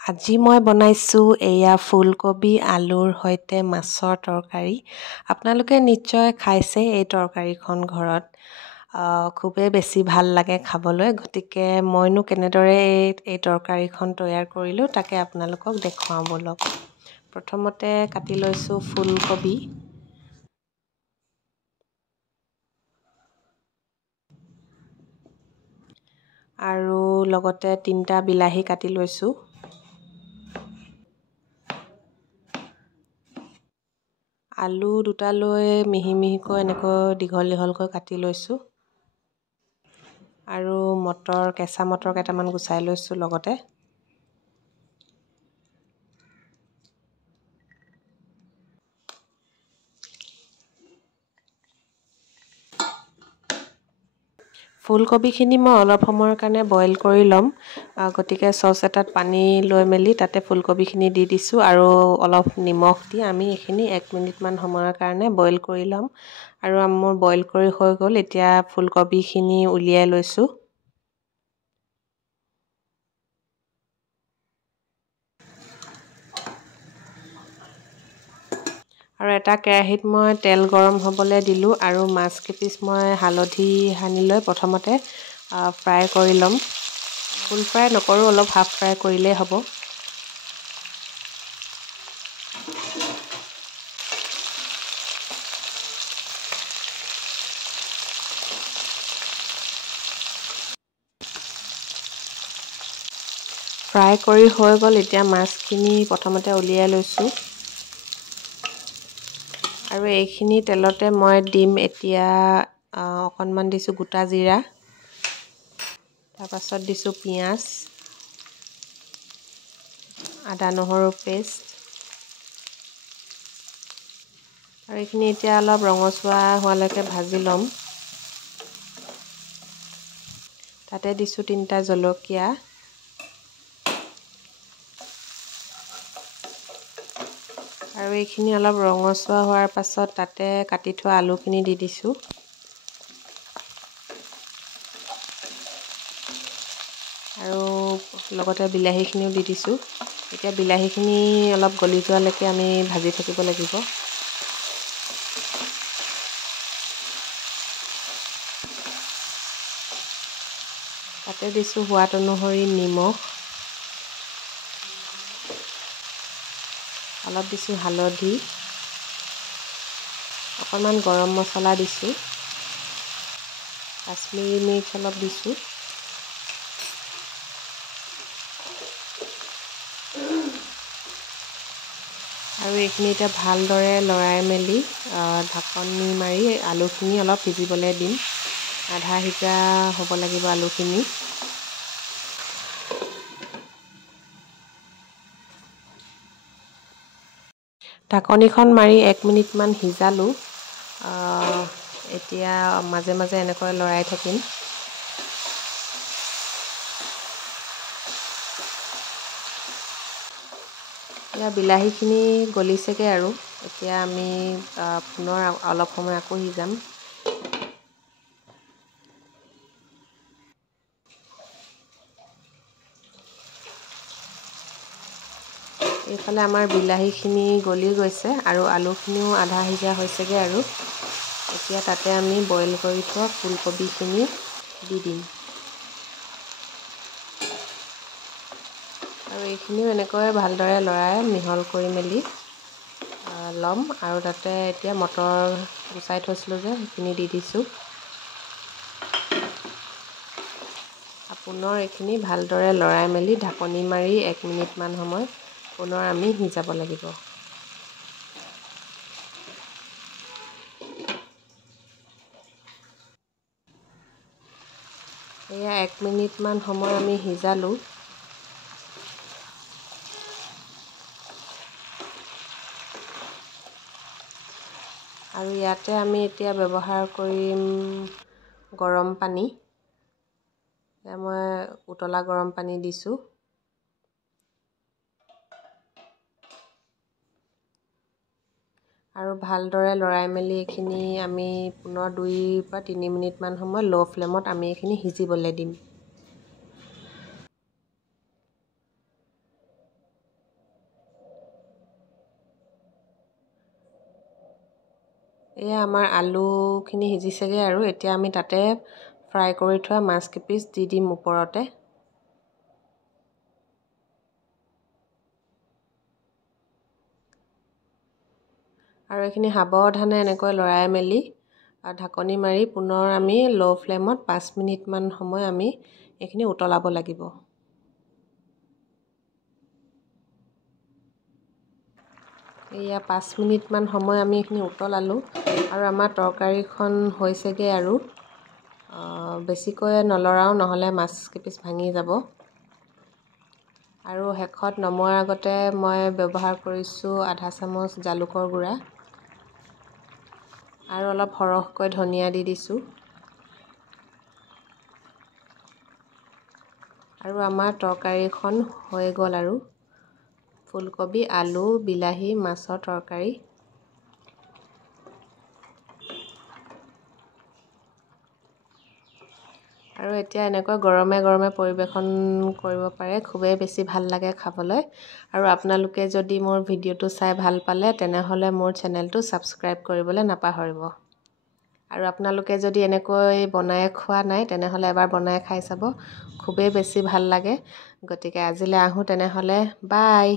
আজি মই বনাইছোঁ এয়া ফুলকবি আলুৰ সৈতে মাছৰ তৰকাৰী। আপোনালোকে নিশ্চয় খাইছে এই তৰকাৰীখন ঘৰত। খুবেই বেছি ভাল লাগে খাবলৈ, গতিকে মইনো কেনেদৰে এই তৰকাৰীখন তৈয়াৰ কৰিলোঁ তাকে আপোনালোকক দেখুৱাওঁ ব'লক। প্ৰথমতে কাটি লৈছোঁ ফুলকবি। আৰু লগতে 3টা বিলাহী কাটি লৈছোঁ। আলু 2টা লৈ মিহি মিহিকৈ এনেকৈ দীঘল দীঘলকৈ কাটি লৈছোঁ। আৰু কেঁচা মটৰ কেইটামান গুচাই লৈছোঁ লগতে। ফুলকবিখিনি মই অলপ সময়ৰ কাৰণে বইল কৰি ল'ম, গতিকে চচ এটাত পানী লৈ মেলি তাতে ফুলকবিখিনি দি দিছোঁ আৰু অলপ নিমখ দি আমি এইখিনি 1 মিনিটমান সময়ৰ কাৰণে বইল কৰি ল'ম। আৰু মোৰ বইল কৰি হৈ গ'ল, এতিয়া ফুলকবিখিনি উলিয়াই লৈছোঁ। আৰু এটা কেৰাহীত মই তেল গৰম হ'বলৈ দিলোঁ আৰু মাছ কেইপিচ মই হালধি সানি লৈ প্ৰথমতে ফ্ৰাই কৰি ল'ম। ফুল ফ্ৰাই নকৰোঁ, অলপ হাফ ফ্ৰাই কৰিলেই হ'ব। ফ্ৰাই কৰি হৈ গ'ল, এতিয়া মাছখিনি প্ৰথমতে উলিয়াই লৈছোঁ। আৰু এইখিনি তেলতে মই দিম এতিয়া অকণমান দিছোঁ গোটা জিৰা, তাৰপাছত দিছোঁ পিঁয়াজ, আদা নহৰু পেষ্ট, আৰু এইখিনি এতিয়া অলপ ৰঙচুৱা হোৱালৈকে ভাজি ল'ম। তাতে দিছোঁ 3টা জলকীয়া, আৰু এইখিনি অলপ ৰঙচুৱা হোৱাৰ পাছত তাতে কাটি থোৱা আলুখিনি দি দিছোঁ। আৰু লগতে বিলাহীখিনিও দি দিছোঁ। এতিয়া বিলাহীখিনি অলপ গলি যোৱালৈকে আমি ভাজি থাকিব লাগিব। তাতে দিছোঁ সোৱাদ অনুসৰি নিমখ, অলপ দিছোঁ হালধি, অকণমান গৰম মছলা দিছোঁ, কাশ্মীৰী মিৰ্চ অলপ দিছোঁ। আৰু এইখিনি এতিয়া ভালদৰে লৰাই মেলি ঢাকনি মাৰি আলুখিনি অলপ সিজিবলৈ দিম। আধা সিজা হ'ব লাগিব আলুখিনি। ঢাকনিখন মাৰি 1 মিনিটমান সিজালোঁ। এতিয়া মাজে মাজে এনেকৈ লৰাই থাকিম। এতিয়া বিলাহীখিনি গলিছেগৈ আৰু এতিয়া আমি পুনৰ অলপ সময় আকৌ সিজাম। এইফালে আমাৰ বিলাহীখিনি গলি গৈছে আৰু আলুখিনিও আধা সিজা হৈছেগৈ আৰু এতিয়া তাতে আমি বইল কৰি থোৱা ফুলকবিখিনি দি দিম। আৰু এইখিনিও এনেকৈ ভালদৰে লৰাই মিহল কৰি মেলি ল'ম। আৰু তাতে এতিয়া মটৰ গুচাই থৈছিলোঁ যে সেইখিনি দি দিছোঁ। পুনৰ এইখিনি ভালদৰে লৰাই মেলি ঢাকনি মাৰি 1 মিনিটমান সময় পুনৰ আমি সিজাব লাগিব। এয়া 1 মিনিটমান সময় আমি সিজালোঁ। আৰু ইয়াতে আমি এতিয়া ব্যৱহাৰ কৰিম গৰম পানী। এতিয়া মই উতলা গৰম পানী দিছোঁ। আৰু ভালদৰে লৰাই মেলি এইখিনি আমি পুনৰ 2 বা 3 মিনিটমান সময় ল' ফ্লেমত আমি এইখিনি সিজিবলৈ দিম। এয়া আমাৰ আলুখিনি সিজিছেগৈ আৰু এতিয়া আমি তাতে ফ্ৰাই কৰি থোৱা মাছ কেইপিচ দি দিম ওপৰতে। আৰু এইখিনি সাৱধানে এনেকৈ লৰাই মেলি ঢাকনি মাৰি পুনৰ আমি ল' ফ্লেমত 5 মিনিটমান সময় আমি এইখিনি উতলাব লাগিব। এয়া 5 মিনিটমান সময় আমি এইখিনি উতলালোঁ আৰু আমাৰ তৰকাৰীখন হৈছেগৈ আৰু বেছিকৈ নলৰাওঁ, নহ'লে মাছ কেইপিচ ভাঙি যাব। আৰু শেষত নমোৱাৰ আগতে মই ব্যৱহাৰ কৰিছোঁ আধা চামুচ জালুকৰ গুড়া আৰু অলপ সৰহকৈ ধনিয়া দি দিছোঁ। আৰু আমাৰ তৰকাৰীখন হৈ গ'ল আৰু ফুলকবি, আলু, বিলাহী, মাছৰ তৰকাৰী। আৰু এতিয়া এনেকৈ গৰমে গৰমে পৰিৱেশন কৰিব পাৰে, খুবেই বেছি ভাল লাগে খাবলৈ। আৰু আপোনালোকে যদি মোৰ ভিডিঅ'টো চাই ভাল পালে তেনেহ'লে মোৰ চেনেলটো ছাবস্ক্ৰাইব কৰিবলৈ নাপাহৰিব। আৰু আপোনালোকে যদি এনেকৈ বনাই খোৱা নাই তেনেহ'লে এবাৰ বনাই খাই চাব, খুবেই বেছি ভাল লাগে। গতিকে আজিলৈ আহোঁ তেনেহ'লে, বাই।